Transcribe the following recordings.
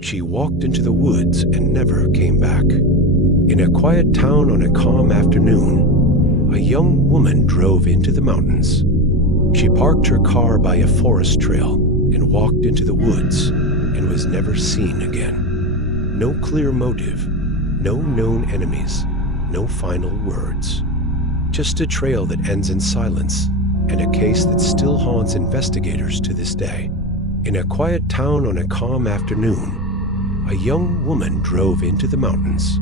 She walked into the woods and never came back. In a quiet town on a calm afternoon, a young woman drove into the mountains. She parked her car by a forest trail and walked into the woods and was never seen again. No clear motive, no known enemies, no final words. Just a trail that ends in silence and a case that still haunts investigators to this day. In a quiet town on a calm afternoon, a young woman drove into the mountains.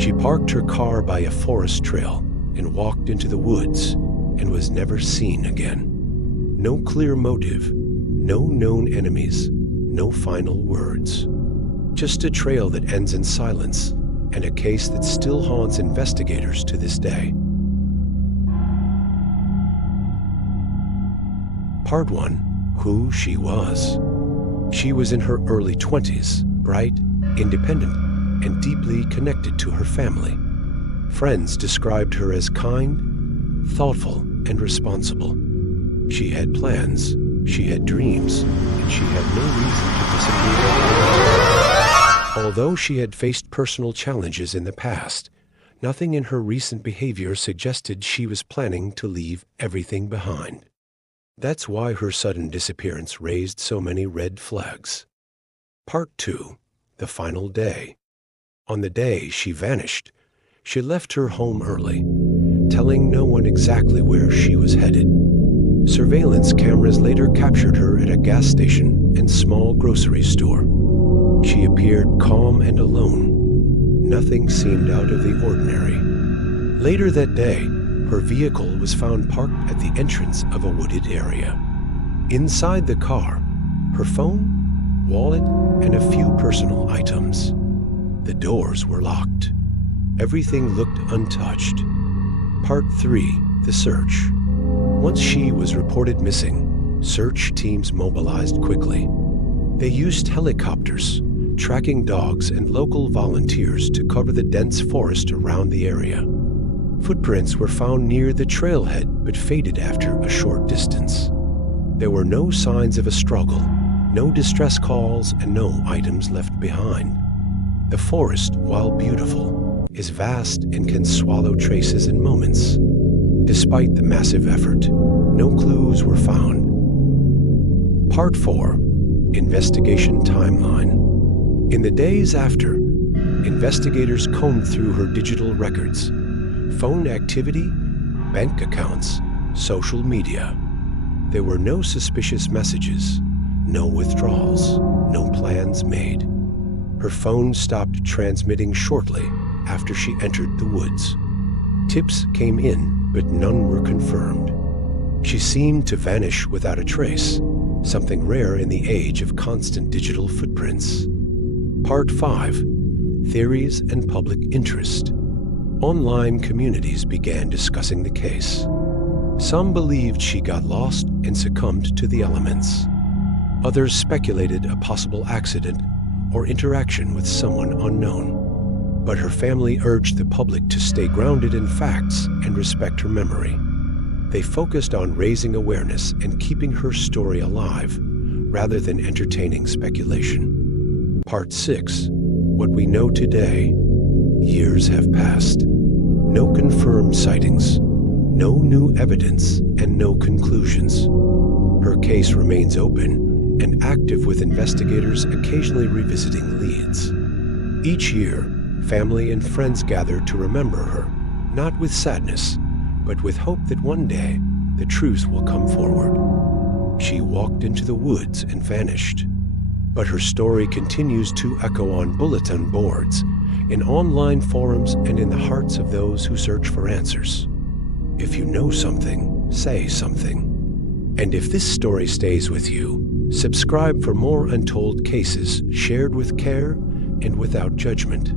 She parked her car by a forest trail and walked into the woods and was never seen again. No clear motive, no known enemies, no final words. Just a trail that ends in silence and a case that still haunts investigators to this day. Part 1. Who she was. She was in her early 20s, bright, independent, and deeply connected to her family. Friends described her as kind, thoughtful, and responsible. She had plans, she had dreams, and she had no reason to disappear. Although she had faced personal challenges in the past, nothing in her recent behavior suggested she was planning to leave everything behind. That's why her sudden disappearance raised so many red flags. Part 2. The final day. On the day she vanished, she left her home early, telling no one exactly where she was headed. Surveillance cameras later captured her at a gas station and small grocery store. She appeared calm and alone. Nothing seemed out of the ordinary. Later that day, her vehicle was found parked at the entrance of a wooded area. Inside the car, her phone, wallet, and a few personal items. The doors were locked. Everything looked untouched. Part 3. The search. Once she was reported missing, search teams mobilized quickly. They used helicopters, tracking dogs, and local volunteers to cover the dense forest around the area. Footprints were found near the trailhead but faded after a short distance. There were no signs of a struggle, no distress calls, and no items left behind. The forest, while beautiful, is vast and can swallow traces in moments. Despite the massive effort, no clues were found. Part 4. Investigation timeline. In the days after, investigators combed through her digital records, phone activity, bank accounts, social media. There were no suspicious messages, no withdrawals, no plans made. Her phone stopped transmitting shortly after she entered the woods. Tips came in, but none were confirmed. She seemed to vanish without a trace, something rare in the age of constant digital footprints. Part 5. Theories and public interest. Online communities began discussing the case. Some believed she got lost and succumbed to the elements. Others speculated a possible accident or interaction with someone unknown. But her family urged the public to stay grounded in facts and respect her memory. They focused on raising awareness and keeping her story alive, rather than entertaining speculation. Part 6. What we know today. Years have passed. No confirmed sightings, no new evidence, and no conclusions. Her case remains open and active, with investigators occasionally revisiting leads. Each year, family and friends gather to remember her, not with sadness, but with hope that one day the truth will come forward. She walked into the woods and vanished. But her story continues to echo on bulletin boards, in online forums, and in the hearts of those who search for answers. If you know something, say something. And if this story stays with you, subscribe for more untold cases shared with care and without judgment.